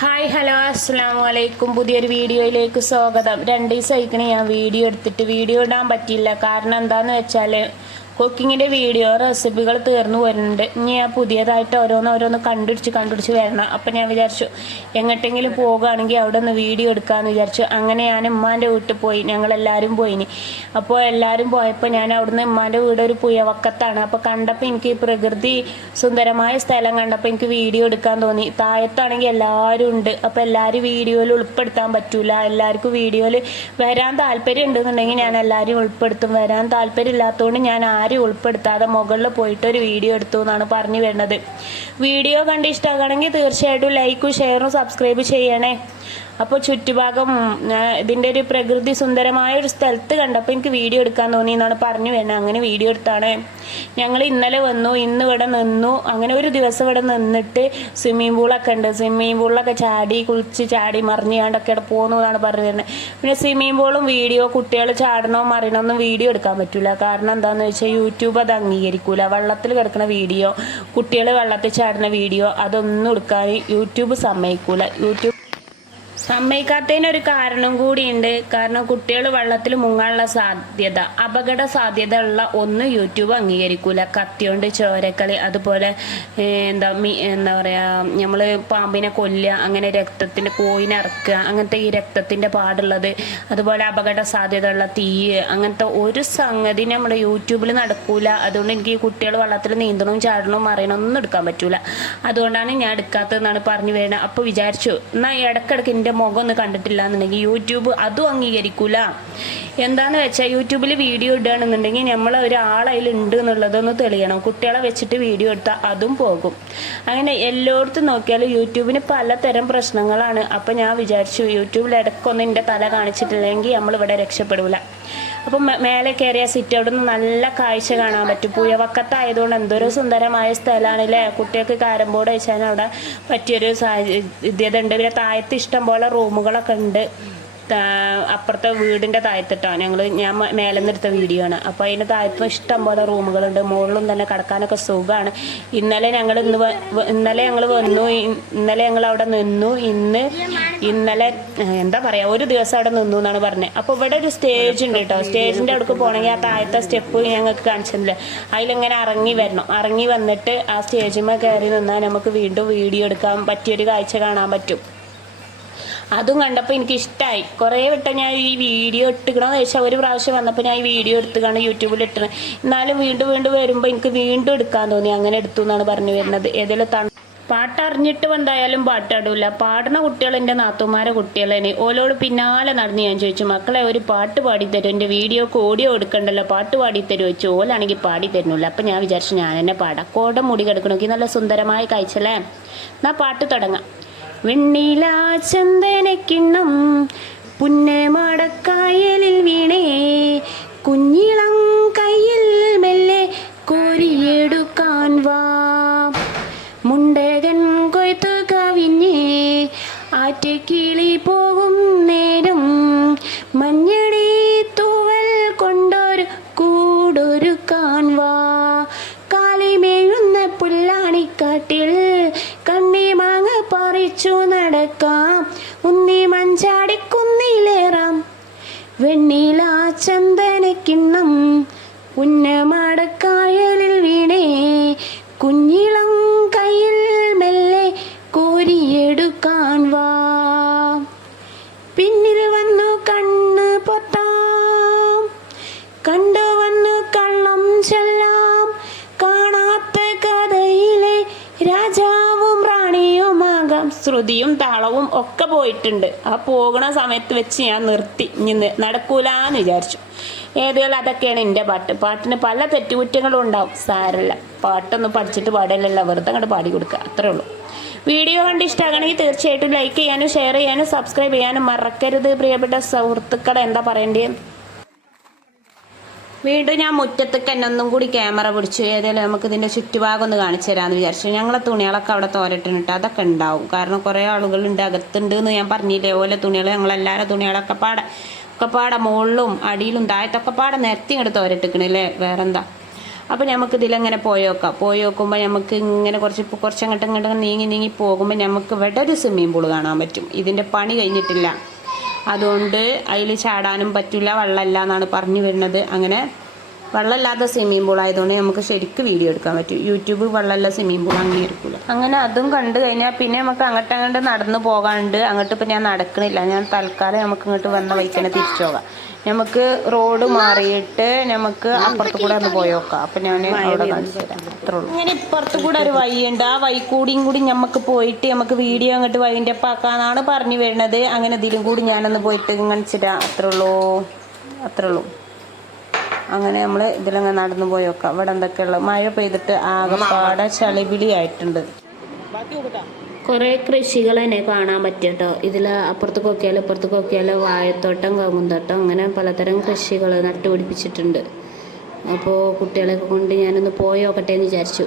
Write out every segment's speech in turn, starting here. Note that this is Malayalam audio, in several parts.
ഹായ് ഹലോ അസ്സാം വലൈക്കും പുതിയൊരു വീഡിയോയിലേക്ക് സ്വാഗതം. രണ്ട് ദിവസമായിക്കണേ ഞാൻ വീഡിയോ എടുത്തിട്ട് വീഡിയോ ഇടാൻ പറ്റിയില്ല. കാരണം എന്താണെന്ന് വെച്ചാൽ കുക്കിങ്ങിന്റെ വീഡിയോ റെസിപ്പികൾ തീർന്നു വരുന്നുണ്ട്. ഇനി ഞാൻ പുതിയതായിട്ട് ഓരോന്ന് ഓരോന്ന് കണ്ടുപിടിച്ച് കണ്ടുപിടിച്ച് വരണം. അപ്പം ഞാൻ വിചാരിച്ചു എങ്ങോട്ടെങ്കിലും പോകുകയാണെങ്കിൽ അവിടെ നിന്ന് വീഡിയോ എടുക്കാമെന്ന് വിചാരിച്ചു. അങ്ങനെ ഞാൻ ഉമ്മാന്റെ വീട്ടിൽ പോയി. ഞങ്ങളെല്ലാവരും പോയിനി അപ്പോൾ എല്ലാവരും പോയപ്പോൾ ഞാൻ അവിടുന്ന് ഉമ്മാന്റെ വീട് ഒരു പുയവക്കത്താണ്. അപ്പോൾ കണ്ടപ്പോൾ എനിക്ക് പ്രകൃതി സുന്ദരമായ സ്ഥലം കണ്ടപ്പോൾ എനിക്ക് വീഡിയോ എടുക്കാൻ തോന്നി. താഴത്താണെങ്കിൽ എല്ലാവരും ഉണ്ട്. അപ്പോൾ എല്ലാവരും വീഡിയോയിൽ ഉൾപ്പെടുത്താൻ പറ്റൂല. എല്ലാവർക്കും വീഡിയോയിൽ വരാൻ താല്പര്യം ഉണ്ടെന്നുണ്ടെങ്കിൽ ഞാൻ എല്ലാവരും ഉൾപ്പെടുത്തും. വരാൻ താല്പര്യം ഇല്ലാത്തതുകൊണ്ട് ഞാൻ ഉൾപ്പെടുത്താതെ മുകളിൽ പോയിട്ട് ഒരു വീഡിയോ എടുത്തു എന്നാണ് പറഞ്ഞു വരുന്നത്. വീഡിയോ കണ്ട് ഇഷ്ടമാകണമെങ്കിൽ തീർച്ചയായിട്ടും ലൈക്കും ഷെയറും സബ്സ്ക്രൈബ് ചെയ്യണേ. അപ്പോൾ ചുറ്റുഭാഗം ഇതിന്റെ ഒരു പ്രകൃതി സുന്ദരമായ ഒരു സ്ഥലത്ത് കണ്ടപ്പോൾ എനിക്ക് വീഡിയോ എടുക്കാൻ തോന്നി എന്നാണ് പറഞ്ഞു വേണം അങ്ങനെ വീഡിയോ എടുത്താണ്. ഞങ്ങൾ ഇന്നലെ വന്നു ഇന്ന് ഇവിടെ നിന്നു അങ്ങനെ ഒരു ദിവസം ഇവിടെ നിന്നിട്ട് സ്വിമ്മിംഗ് പൂളൊക്കെ ഉണ്ട്. സ്വിമ്മിംഗ് പൂളിലൊക്കെ ചാടി കുളിച്ച് ചാടി മറിഞ്ഞാണ്ടൊക്കെ ഇവിടെ പോകുന്നു എന്നാണ് പറഞ്ഞു വരുന്നത് പിന്നെ സ്വിമ്മിംഗ് പൂളും വീഡിയോ കുട്ടികൾ ചാടണോ മറിയണോ ഒന്നും വീഡിയോ എടുക്കാൻ പറ്റില്ല കാരണം എന്താണെന്ന് വെച്ചാൽ യൂട്യൂബ് അത് അംഗീകരിക്കൂല. വെള്ളത്തിൽ കിടക്കുന്ന വീഡിയോ കുട്ടികൾ വെള്ളത്തിൽ ചാടുന്ന വീഡിയോ അതൊന്നും എടുക്കാൻ യൂട്യൂബ് സമ്മതിക്കൂല. യൂട്യൂബ് സമ്മതിക്കാത്തതിനൊരു കാരണം കൂടിയുണ്ട്. കാരണം കുട്ടികൾ വെള്ളത്തിൽ മുങ്ങാനുള്ള സാധ്യത അപകട സാധ്യത ഉള്ള ഒന്ന് യൂട്യൂബ് അംഗീകരിക്കൂല. കത്തിയോണ്ട് ചോരക്കളി അതുപോലെ എന്താ മീ എന്താ പറയുക നമ്മൾ പാമ്പിനെ കൊല്ലുക അങ്ങനെ രക്തത്തിന്റെ കോയിനെ ഇറക്കുക അങ്ങനത്തെ ഈ രക്തത്തിന്റെ പാടുള്ളത് അതുപോലെ അപകട സാധ്യത ഉള്ള തീ അങ്ങനത്തെ ഒരു സംഗതി നമ്മുടെ യൂട്യൂബിൽ നടക്കൂല. അതുകൊണ്ട് എനിക്ക് ഈ കുട്ടികൾ വെള്ളത്തിൽ നീന്തണവും ചാടണവും അറിയണം ഒന്നും എടുക്കാൻ പറ്റൂല. അതുകൊണ്ടാണ് ഞാൻ എടുക്കാത്തതെന്നാണ് പറഞ്ഞു വരുന്നത്. അപ്പോൾ വിചാരിച്ചു എന്നാൽ ഇടയ്ക്കിടയ്ക്ക് എന്റെ മുഖം ഒന്ന് കണ്ടിട്ടില്ല എന്നുണ്ടെങ്കിൽ യൂട്യൂബ് അതും അംഗീകരിക്കൂല. എന്താന്ന് വെച്ചാൽ യൂട്യൂബിൽ വീഡിയോ ഇടുകയാണെന്നുണ്ടെങ്കിൽ നമ്മൾ ഒരാളതിൽ ഉണ്ട് എന്നുള്ളതൊന്ന് തെളിയണം. കുട്ടികളെ വെച്ചിട്ട് വീഡിയോ എടുത്താൽ അതും പോകും. അങ്ങനെ എല്ലായിടത്തും നോക്കിയാലും യൂട്യൂബിന് പലതരം പ്രശ്നങ്ങളാണ്. അപ്പം ഞാൻ വിചാരിച്ചു യൂട്യൂബിൽ ഇടയ്ക്കൊന്നും എന്റെ തല കാണിച്ചിട്ടില്ലെങ്കിൽ നമ്മളിവിടെ രക്ഷപ്പെടില്ല അപ്പം മേലെ കയറിയ സിറ്റ് അവിടെ നിന്ന് നല്ല കാഴ്ച കാണാൻ പറ്റും. പുഴവക്കത്തായതുകൊണ്ട് എന്തൊരു സുന്ദരമായ സ്ഥലമാണ് അല്ലേ കുട്ടികൾക്ക് കാരം ബോർഡ് വെച്ചാൽ അവിടെ പറ്റിയൊരു സാഹചര്യം ഉണ്ട് പിന്നെ താഴത്ത് ഇഷ്ടം പോലെ റൂമുകളൊക്കെ ഉണ്ട്. അപ്പുറത്തെ വീടിന്റെ താഴത്തിട്ടാണ്. ഞങ്ങൾ ഞാൻ മേലെ നിന്നെടുത്ത വീഡിയോ ആണ്. അപ്പോൾ അതിന്റെ താഴത്ത് ഇഷ്ടം പോലെ റൂമുകളുണ്ട്. മുകളിലും തന്നെ കിടക്കാനൊക്കെ സുഖമാണ് ഇന്നലെ ഞങ്ങൾ ഇന്ന് ഇന്നലെ ഞങ്ങൾ വന്നു. ഇന്നലെ ഞങ്ങൾ അവിടെ നിന്നു. ഇന്ന് ഇന്നലെ എന്താ പറയുക ഒരു ദിവസം അവിടെ നിന്നു എന്നാണ് പറഞ്ഞത് അപ്പോൾ ഇവിടെ ഒരു സ്റ്റേജ് ഉണ്ട് കേട്ടോ. സ്റ്റേജിന്റെ അടുക്ക് പോകണമെങ്കിൽ ആ താഴത്തെ സ്റ്റെപ്പ് ഞങ്ങൾക്ക് കാണിച്ചിട്ടില്ല അതിലിങ്ങനെ ഇറങ്ങി വരണം. ഇറങ്ങി വന്നിട്ട് ആ സ്റ്റേജിൽ കയറി നിന്നാൽ നമുക്ക് വീണ്ടും വീഡിയോ എടുക്കാൻ പറ്റിയൊരു കാഴ്ച കാണാൻ പറ്റും. അതും കണ്ടപ്പോൾ എനിക്ക് ഇഷ്ടമായി കുറേ വട്ടം ഞാൻ ഈ വീഡിയോ ഇട്ടുക്കണമെന്ന് വെച്ചാൽ ഒരു പ്രാവശ്യം വന്നപ്പോൾ ഞാൻ ഈ വീഡിയോ എടുത്തുകാണ് യൂട്യൂബിൽ ഇട്ടത് എന്നാലും വീണ്ടും വീണ്ടും വരുമ്പോൾ എനിക്ക് വീണ്ടും എടുക്കാൻ തോന്നി. അങ്ങനെ എടുത്തു എന്നാണ് പറഞ്ഞു വരുന്നത്. ഏതെല്ലാം തണു പാട്ട് അറിഞ്ഞിട്ട് എന്തായാലും പാട്ടാടൂല പാടുന്ന കുട്ടികൾ എന്റെ നാത്തുമാരെ കുട്ടികളാണ് ഓലോട് പിന്നാലെ നടന്ന് ഞാൻ ചോദിച്ചു മക്കളെ ഒരു പാട്ട് പാടിത്തരും. എന്റെ വീഡിയോക്ക് ഓഡിയോ എടുക്കണ്ടല്ലോ. പാട്ട് പാടിത്തരുമോ ചോദിച്ചു. ഓലാണെങ്കിൽ പാടി തരുന്നില്ല അപ്പം ഞാൻ വിചാരിച്ചു ഞാൻ എന്നെ പാടാം. കോടം മുടി കിടക്കണമെങ്കിൽ നല്ല സുന്ദരമായ കാഴ്ചല്ലേ എന്നാൽ പാട്ട് തുടങ്ങാം. വെണ്ണില ചന്ദനക്കിണ്ണം പുന്നമടക്കായലിൽ വീണേ കുഞ്ഞിളം പോയിട്ടുണ്ട്. ആ പോകണ സമയത്ത് വെച്ച് ഞാൻ നിർത്തി. ഇനി നടക്കൂലെന്ന് വിചാരിച്ചു. ഏതുകൾ അതൊക്കെയാണ് എന്റെ പാട്ട്. പാട്ടിന് പല തെറ്റുകുറ്റങ്ങളും ഉണ്ടാവും. സാരല്ല പാട്ടൊന്നും പഠിച്ചിട്ട് പാടലല്ല വെറുതെ അങ്ങോട്ട് പാടി കൊടുക്കുക. അത്രേ ഉള്ളൂ. വീഡിയോ കണ്ട് ഇഷ്ടമാകണമെങ്കിൽ തീർച്ചയായിട്ടും ലൈക്ക് ചെയ്യാനും ഷെയർ ചെയ്യാനും സബ്സ്ക്രൈബ് ചെയ്യാനും മറക്കരുത്. പ്രിയപ്പെട്ട സുഹൃത്തുക്കളെ എന്താ പറയേണ്ടത്? വീണ്ടും ഞാൻ മുറ്റത്തേക്ക് എന്നെ ഒന്നും കൂടി ക്യാമറ പിടിച്ചു ഏതായാലും നമുക്ക് ഇതിന്റെ ചുറ്റുഭാഗം ഒന്ന് കാണിച്ചു തരാമെന്ന് വിചാരിച്ചു. ഞങ്ങളെ തുണികളൊക്കെ അവിടെ തോരട്ടിനിട്ട് അതൊക്കെ ഉണ്ടാവും. കാരണം കുറേ ആളുകളുണ്ട് അകത്തുണ്ട് എന്ന് ഞാൻ പറഞ്ഞില്ലേ. ഓലെ തുണികൾ ഞങ്ങളെല്ലാവരും തുണികളൊക്കെ പാടെ ഒക്കെ പാടെ മുകളിലും അടിയിലും താഴത്തൊക്കെ പാടെ നിരത്തി ഇങ്ങോട്ട് തോരട്ടിക്കണല്ലേ വേറെന്താ? അപ്പോൾ നമുക്ക് ഇതിലെങ്ങനെ പോയി നോക്കാം? പോയി നോക്കുമ്പോൾ നമുക്ക് ഇങ്ങനെ കുറച്ച് കുറച്ച് അങ്ങോട്ട് ഇങ്ങോട്ട് നീങ്ങി നീങ്ങി പോകുമ്പോൾ നമുക്ക് ഇവിടെ ഒരു സ്വിമ്മിംഗ് പൂൾ കാണാൻ പറ്റും. ഇതിന്റെ പണി കഴിഞ്ഞിട്ടില്ല. അതുകൊണ്ട് അതിൽ ചാടാനും പറ്റില്ല വെള്ളമല്ല എന്നാണ് പറഞ്ഞു വരുന്നത്. അങ്ങനെ വെള്ളമില്ലാത്ത സ്വിമ്മിംഗ് പൂൾ ആയതുകൊണ്ട് നമുക്ക് ശരിക്കും വീഡിയോ എടുക്കാൻ പറ്റും. യൂട്യൂബ് വെള്ളമില്ല സ്വിമ്മിംഗ് പൂൾ അങ്ങനെ എടുക്കില്ല അങ്ങനെ അതും കണ്ടു കഴിഞ്ഞാൽ പിന്നെ നമുക്ക് അങ്ങോട്ട് അങ്ങോട്ട് നടന്നു പോകാണ്ട് അങ്ങോട്ട് ഇപ്പം ഞാൻ നടക്കണില്ല. ഞാൻ തൽക്കാലം നമുക്ക് ഇങ്ങോട്ട് വന്ന വഴിക്കന്നെ തിരിച്ചു പോകാം. നമുക്ക് റോഡ് മാറിയിട്ട് നമുക്ക് അപ്പുറത്ത് കൂടെ ഒന്ന് പോയി നോക്കാം. അപ്പം ഞാൻ അവിടെ കാണിച്ചു തരാം. അത്രേ ഉള്ളൂ. ഇങ്ങനെ ഇപ്പുറത്ത് കൂടെ ഒരു വഴിയുണ്ട്. ആ വഴി കൂടിയും കൂടി നമുക്ക് പോയിട്ട് നമുക്ക് വീഡിയോ അങ്ങോട്ട് വൈന്റെ ആക്കാന്നാണ് പറഞ്ഞു വരുന്നത്. അങ്ങനെ ഇതിലും കൂടി ഞാനൊന്ന് പോയിട്ട് കാണിച്ചിട്ടാ അത്രേ ഉള്ളൂ. അത്രേ ഉള്ളൂ. അങ്ങനെ നമ്മൾ ഇതിലങ്ങ് നടന്നു പോയി നോക്കാം. ഇവിടെ എന്തൊക്കെയുള്ള മഴ പെയ്തിട്ട് ആകെപ്പാടെ ചളിപിളി ആയിട്ടുണ്ട്. കുറേ കൃഷികൾ തന്നെ കാണാൻ പറ്റും കേട്ടോ ഇതിൽ അപ്പുറത്ത് കൊക്കിയാലും ഇപ്പുറത്ത് കൊക്കിയാലും വാഴത്തോട്ടം കവുന്തോട്ടം അങ്ങനെ പലതരം കൃഷികൾ നട്ടുപിടിപ്പിച്ചിട്ടുണ്ട്. അപ്പോൾ കുട്ടികളെയൊക്കെ കൊണ്ട് ഞാനൊന്ന് പോയി നോക്കട്ടെ എന്ന് വിചാരിച്ചു.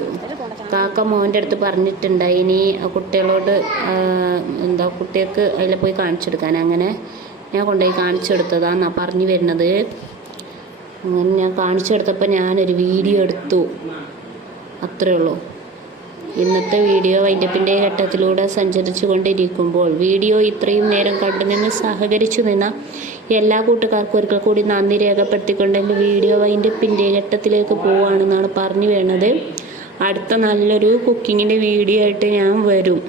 കാക്ക മോന്റെ അടുത്ത് പറഞ്ഞിട്ടുണ്ട്. ഇനി കുട്ടികളോട് എന്താ കുട്ടികൾക്ക് അതിൽ പോയി കാണിച്ചു കൊടുക്കാൻ അങ്ങനെ ഞാൻ കൊണ്ടുപോയി കാണിച്ചു കൊടുത്തതാന്നാ പറഞ്ഞു വരുന്നത്. അങ്ങനെ ഞാൻ കാണിച്ചു കൊടുത്തപ്പോൾ ഞാനൊരു വീഡിയോ എടുത്തു. അത്രേ ഉള്ളൂ. ഇന്നത്തെ വീഡിയോ വൈൻഡപ്പിന്റെ ഘട്ടത്തിലൂടെ സഞ്ചരിച്ചു കൊണ്ടിരിക്കുമ്പോൾ വീഡിയോ ഇത്രയും നേരം കണ്ടുനിന്ന് സഹകരിച്ചു നിന്ന എല്ലാ കൂട്ടുകാർക്കും ഒരിക്കൽ കൂടി നന്ദി രേഖപ്പെടുത്തിക്കൊണ്ട് എന്റെ വീഡിയോ വൈൻഡപ്പിന്റെ ഘട്ടത്തിലേക്ക് പോവുകയാണെന്നാണ് പറഞ്ഞു വേണത്. അടുത്ത നല്ലൊരു കുക്കിങ്ങിന്റെ വീഡിയോ ആയിട്ട് ഞാൻ വരും.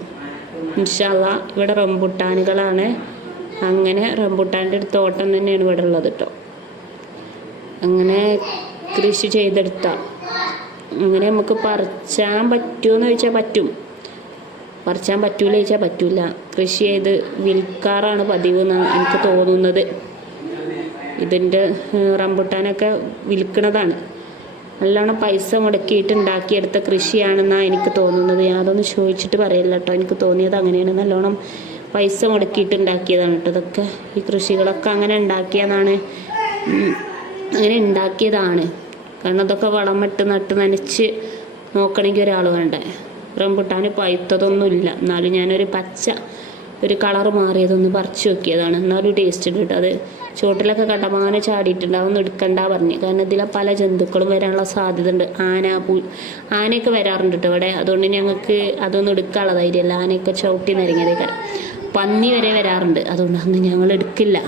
ഇൻഷാല്ല ഇവിടെ റംബുട്ടാനുകളാണ്. അങ്ങനെ റംബുട്ടാന്റെ ഒരു തോട്ടം തന്നെയാണ് ഇവിടെ ഉള്ളത് കേട്ടോ അങ്ങനെ കൃഷി ചെയ്തെടുത്ത. അങ്ങനെ നമുക്ക് പറിച്ചാൻ പറ്റുമെന്ന് ചോദിച്ചാൽ പറ്റും. പറിച്ചാൻ പറ്റൂല ചോദിച്ചാൽ പറ്റൂല. കൃഷി ചെയ്ത് വിൽക്കാറാണ് പതിവ് എന്നാണ് എനിക്ക് തോന്നുന്നത്. ഇതിന്റെ റംബുട്ടാനൊക്കെ വിൽക്കുന്നതാണ് നല്ലോണം പൈസ മുടക്കിയിട്ട് ഉണ്ടാക്കിയെടുത്ത കൃഷിയാണെന്നാണ് എനിക്ക് തോന്നുന്നത്. ഞാൻ അതൊന്ന് ചോദിച്ചിട്ട് പറയില്ല കേട്ടോ എനിക്ക് തോന്നിയത് അങ്ങനെയാണ്. നല്ലോണം പൈസ മുടക്കിയിട്ട് ഉണ്ടാക്കിയതാണ് കേട്ടോ ഇതൊക്കെ ഈ കൃഷികളൊക്കെ അങ്ങനെ ഉണ്ടാക്കിയതാണ്. അങ്ങനെ ഉണ്ടാക്കിയതാണ്. കാരണം അതൊക്കെ വളമിട്ട് നട്ട് നനച്ച് നോക്കണമെങ്കിൽ ഒരാൾ വേണ്ടേ? റംബുട്ടാന് പഴുത്തതൊന്നുമില്ല. എന്നാലും ഞാനൊരു പച്ച ഒരു കളർ മാറിയതൊന്ന് പറിച്ചു നോക്കിയതാണ് എന്നാലും ടേസ്റ്റ് ഉണ്ട് കേട്ടോ അത്. ചുവട്ടിലൊക്കെ കണ്ടമാനം ചാടിയിട്ടുണ്ടാവും എടുക്കണ്ട പറഞ്ഞു. കാരണം ഇതിലെ പല ജന്തുക്കളും വരാനുള്ള സാധ്യത ഉണ്ട്. ആന പു ആനയൊക്കെ വരാറുണ്ട് കേട്ടോ ഇവിടെ. അതുകൊണ്ട് ഞങ്ങൾക്ക് അതൊന്നും എടുക്കാനുള്ള ധൈര്യമല്ല. ആനയൊക്കെ ചവിട്ടി നിരങ്ങിയതേക്കാരം പന്നി വരെ വരാറുണ്ട്. അതുകൊണ്ട് അന്ന് ഞങ്ങൾ എടുക്കില്ല.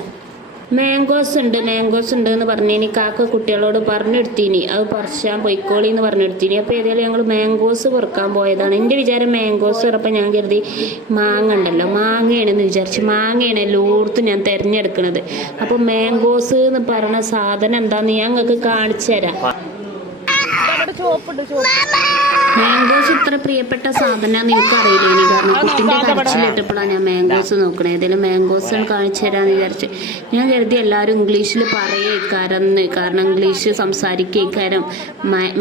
മാംഗോസ് ഉണ്ട് മാംഗോസ് ഉണ്ട് എന്ന് പറഞ്ഞിനി കാക്ക കുട്ടികളോട് പറഞ്ഞെടുത്തീനി. അത് പറിച്ചാൻ പൊയ്ക്കോളി എന്ന് പറഞ്ഞെടുത്തീനി. അപ്പോൾ ഏതായാലും ഞങ്ങൾ മാംഗോസ് പൊറുക്കാൻ പോയതാണ്. എന്റെ വിചാരം മാംഗോസ് പറഞ്ഞപ്പോൾ ഞാൻ കരുതി മാങ്ങ ഉണ്ടല്ലോ. മാങ്ങയാണെന്ന് വിചാരിച്ചു. മാങ്ങയാണ് എല്ലായിടത്തും ഞാൻ തിരഞ്ഞെടുക്കുന്നത് അപ്പോൾ മാംഗോസ് എന്ന് പറയുന്ന സാധനം എന്താണെന്ന് ഞാൻ നിങ്ങൾക്ക് കാണിച്ചു തരാം. മാംഗോസ് ഇത്ര പ്രിയപ്പെട്ട സാധനം എനിക്ക് അറിയില്ല ഇനി. കാരണം കുട്ടിന്റെ കരച്ചിലിട്ടപ്പോഴാണ് ഞാൻ മാംഗോസ് നോക്കണേ. ഏതെങ്കിലും മാംഗോസ് കാണിച്ചു തരാന്ന് വിചാരിച്ച് ഞാൻ കരുതി എല്ലാവരും ഇംഗ്ലീഷിൽ പറയേ കാരണം കാരണം ഇംഗ്ലീഷ് സംസാരിക്കേ സംസാരിക്കേക്കാരം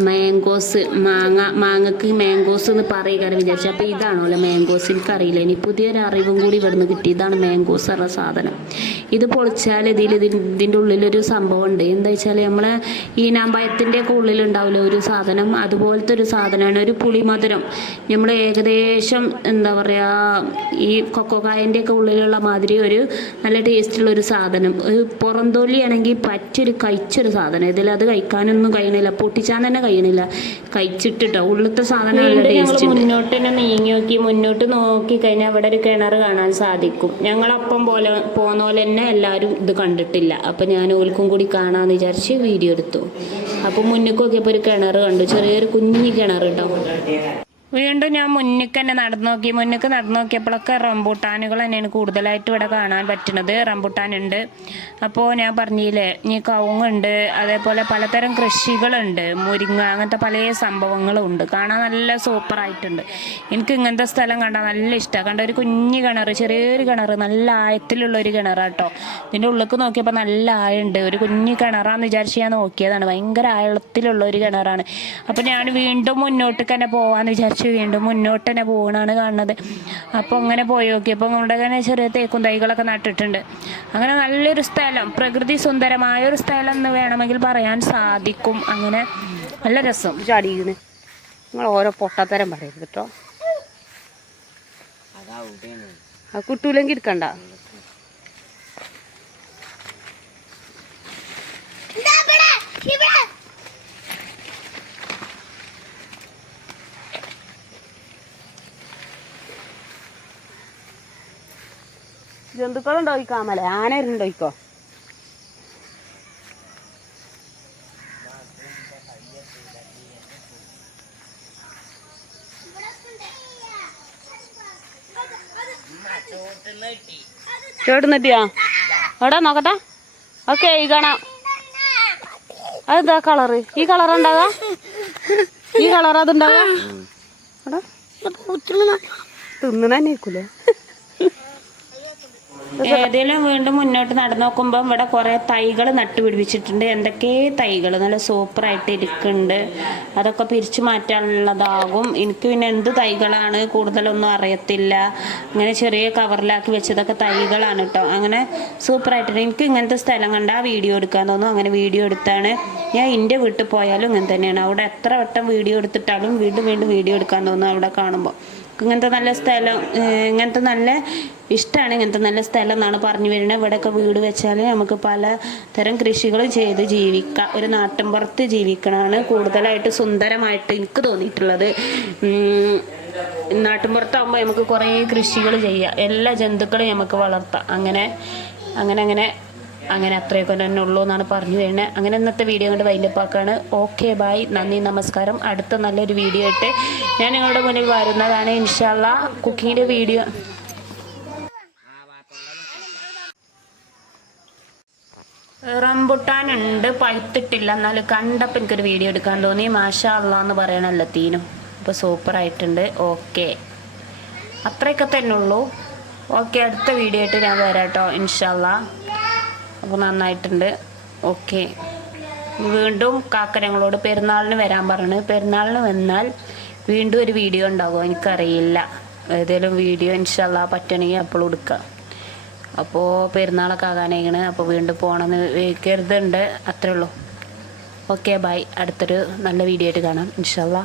മാംഗോസ് മാങ്ങ മാങ്ങക്ക് മാംഗോസ് എന്ന് പറയേക്കാരം വിചാരിച്ചു. അപ്പോൾ ഇതാണല്ലോ മാംഗോസ് എനിക്കറിയില്ല. ഇനി പുതിയൊരു അറിവും കൂടി ഇവിടുന്ന് കിട്ടി. ഇതാണ് മാംഗോസ് എന്ന സാധനം. ഇത് പൊളിച്ചാൽ ഇതിൽ ഇതിന്റെ ഉള്ളിലൊരു സംഭവം ഉണ്ട് എന്താ വെച്ചാൽ നമ്മളെ ഈ നാമ്പായത്തിന്റെ ഒക്കെ ഉള്ളിലുണ്ടാവില്ല ഒരു സാധനം അതുപോലത്തെ ഒരു സാധനമാണ് ഒരു പുളിമധുരം. നമ്മൾ ഏകദേശം എന്താ പറയുക ഈ കൊക്കോക്കായന്റെ ഒക്കെ ഉള്ളിലുള്ള മാതിരി ഒരു നല്ല ടേസ്റ്റുള്ള ഒരു സാധനം. ഒരു പുറന്തോലിയാണെങ്കിൽ പറ്റൊരു കഴിച്ചൊരു സാധനം. ഇതിൽ അത് കഴിക്കാനൊന്നും കഴിയണില്ല. പൊട്ടിച്ചാൻ തന്നെ കഴിയണില്ല. കഴിച്ചിട്ടിട്ടോ. ഉള്ളത്തെ സാധനം മുന്നോട്ട് തന്നെ നീങ്ങി നോക്കി മുന്നോട്ട് നോക്കി കഴിഞ്ഞാൽ അവിടെ ഒരു കിണർ കാണാൻ സാധിക്കും. ഞങ്ങളപ്പം പോലെ പോന്ന പോലെ തന്നെ എല്ലാവരും ഇത് കണ്ടിട്ടില്ല. അപ്പം ഞാൻ ഓൽക്കും കൂടി കാണാമെന്ന് വിചാരിച്ച് വീഡിയോ എടുത്തു. അപ്പം മുന്നിൽ നോക്കിയപ്പോൾ ഒരു കിണർ കണ്ടു. ചെറിയൊരു കുഞ്ഞു കിണർ കേട്ടോ വീണ്ടും ഞാൻ മുന്നിക്ക് തന്നെ നടന്നു നോക്കി. മുന്നിക്ക് നടന്നു നോക്കിയപ്പോഴൊക്കെ റംബൂട്ടാനുകൾ തന്നെയാണ് കൂടുതലായിട്ട് ഇവിടെ കാണാൻ പറ്റുന്നത്. റംബൂട്ടാനുണ്ട്. അപ്പോൾ ഞാൻ പറഞ്ഞില്ലേ ഇനി കവുങ്ങുണ്ട് അതേപോലെ പലതരം കൃഷികളുണ്ട്. മുരിങ്ങ അങ്ങനത്തെ പല സംഭവങ്ങളും ഉണ്ട്. കാണാൻ നല്ല സൂപ്പറായിട്ടുണ്ട് എനിക്ക് ഇങ്ങനത്തെ സ്ഥലം കണ്ടാൽ നല്ല ഇഷ്ടമാണ് കണ്ട ഒരു കുഞ്ഞു കിണർ ചെറിയൊരു കിണർ നല്ല ആഴത്തിലുള്ള ഒരു കിണറാട്ടോ ഇതിന്റെ ഉള്ളിലേക്ക് നോക്കിയപ്പോൾ നല്ല ആയുണ്ട് ഒരു കുഞ്ഞു കിണറാന്ന് വിചാരിച്ച് ഞാൻ നോക്കിയതാണ്. ഭയങ്കര ആഴത്തിലുള്ള ഒരു കിണറാണ്. അപ്പോൾ ഞാൻ വീണ്ടും മുന്നോട്ട് തന്നെ പോകാമെന്ന് വിചാരിച്ചു വീണ്ടും മുന്നോട്ട് തന്നെ പോകണാണ് കാണുന്നത്. അപ്പോൾ അങ്ങനെ പോയി നോക്കിയപ്പോൾ നമ്മുടെ തന്നെ ചെറിയ തേക്കും തൈകളൊക്കെ നട്ടിട്ടുണ്ട്. അങ്ങനെ നല്ലൊരു സ്ഥലം പ്രകൃതി സുന്ദരമായ ഒരു സ്ഥലം എന്ന് വേണമെങ്കിൽ പറയാൻ സാധിക്കും. അങ്ങനെ നല്ല രസം. ചാടിയിരിക്കുന്നത് നിങ്ങൾ ഓരോ പൊട്ടത്തരം പറയരുത് കേട്ടോ. കുട്ടൂലെങ്കിൽ കിട്ടൂലെങ്കിൽ എടുക്കണ്ട. ജന്തുക്കളുണ്ടോയിക്കോ അമലെ ആനരുണ്ടോയിക്കോ ചേട്ടുന്നെത്തിയോ എവിടെ നോക്കട്ടെ. ഓക്കെ ഈ കാണാം. അതെന്താ കളറ്? ഈ കളർ ഉണ്ടാകാ ഈ കളർ അതുണ്ടാകാ എടാ. തിന്നണ തന്നെ ഏതെങ്കിലും വീണ്ടും മുന്നോട്ട് നടന്നു നോക്കുമ്പോൾ ഇവിടെ കുറേ തൈകൾ നട്ടുപിടിപ്പിച്ചിട്ടുണ്ട്. എന്തൊക്കെ തൈകൾ നല്ല സൂപ്പറായിട്ട് ഇരിക്കുന്നുണ്ട്. അതൊക്കെ പിരിച്ചു മാറ്റാനുള്ളതാകും. എനിക്ക് പിന്നെ എന്ത് തൈകളാണ് കൂടുതലൊന്നും അറിയത്തില്ല. ഇങ്ങനെ ചെറിയ കവറിലാക്കി വെച്ചതൊക്കെ തൈകളാണ് കേട്ടോ അങ്ങനെ സൂപ്പറായിട്ടുണ്ട്. എനിക്ക് ഇങ്ങനത്തെ സ്ഥലം കണ്ട ആ വീഡിയോ എടുക്കാൻ തോന്നും. അങ്ങനെ വീഡിയോ എടുത്താണ്. ഞാൻ എന്റെ വീട്ടിൽ പോയാലും ഇങ്ങനെ തന്നെയാണ്. അവിടെ എത്ര വട്ടം വീഡിയോ എടുത്തിട്ടാലും വീണ്ടും വീണ്ടും വീഡിയോ എടുക്കാൻ തോന്നും അവിടെ കാണുമ്പോൾ ഇങ്ങനത്തെ നല്ല സ്ഥലം ഇങ്ങനത്തെ നല്ല ഇഷ്ടമാണ് ഇങ്ങനത്തെ നല്ല സ്ഥലം എന്നാണ് പറഞ്ഞു വരുന്നത്. ഇവിടെയൊക്കെ വീട് വെച്ചാൽ നമുക്ക് പല തരം കൃഷികൾ ചെയ്ത് ജീവിക്കാം. ഒരു നാട്ടിൻപുറത്ത് ജീവിക്കണമാണ് കൂടുതലായിട്ട് സുന്ദരമായിട്ട് എനിക്ക് തോന്നിയിട്ടുള്ളത്. നാട്ടിൻപുറത്താകുമ്പോൾ നമുക്ക് കുറേ കൃഷികൾ ചെയ്യാം. എല്ലാ ജന്തുക്കളും നമുക്ക് വളർത്താം. അങ്ങനെ അങ്ങനെ അങ്ങനെ അങ്ങനെ അത്രയൊക്കെ തന്നെ ഉള്ളൂ എന്നാണ് പറഞ്ഞു വരുന്നത്. അങ്ങനെ ഇന്നത്തെ വീഡിയോ കൊണ്ട് വൈൻഡപ്പാക്കാണ് ഓക്കെ ബായ് നന്ദി നമസ്കാരം. അടുത്ത നല്ലൊരു വീഡിയോ ആയിട്ട് ഞാൻ നിങ്ങളുടെ മുന്നിൽ വരുന്നതാണ്. ഇൻഷാല്ല കുക്കിങ്ങിന്റെ വീഡിയോ റംബുട്ടാനുണ്ട്. പഴുത്തിട്ടില്ല. എന്നാലും കണ്ടപ്പോൾ എനിക്കൊരു വീഡിയോ എടുക്കാൻ തോന്നി. മാഷാ അള്ളാ എന്ന് പറയണല്ലോ തീനും. അപ്പോൾ സൂപ്പറായിട്ടുണ്ട് ഓക്കെ അത്രയൊക്കെ തന്നെ ഉള്ളൂ. ഓക്കെ അടുത്ത വീഡിയോ ആയിട്ട് ഞാൻ വരാം കേട്ടോ ഇൻഷാല്ല നന്നായിട്ടുണ്ട്. ഓക്കെ. വീണ്ടും കാക്ക ഞങ്ങളോട് പെരുന്നാളിന് വരാൻ പറഞ്ഞു പെരുന്നാളിന് വന്നാൽ വീണ്ടും ഒരു വീഡിയോ ഉണ്ടാകുമോ എനിക്കറിയില്ല. ഏതെങ്കിലും വീഡിയോ ഇൻഷല്ല പറ്റണമെങ്കിൽ അപ്പോൾ എടുക്കാം. അപ്പോൾ പെരുന്നാളൊക്കെ ആകാനായിക്കണ്. അപ്പോൾ വീണ്ടും പോകണമെന്ന് കരുതുന്നുണ്ട് അത്രേ ഉള്ളൂ. Okay bye. അടുത്തൊരു നല്ല വീഡിയോ ആയിട്ട് കാണാം. ഇൻഷാല്ലാ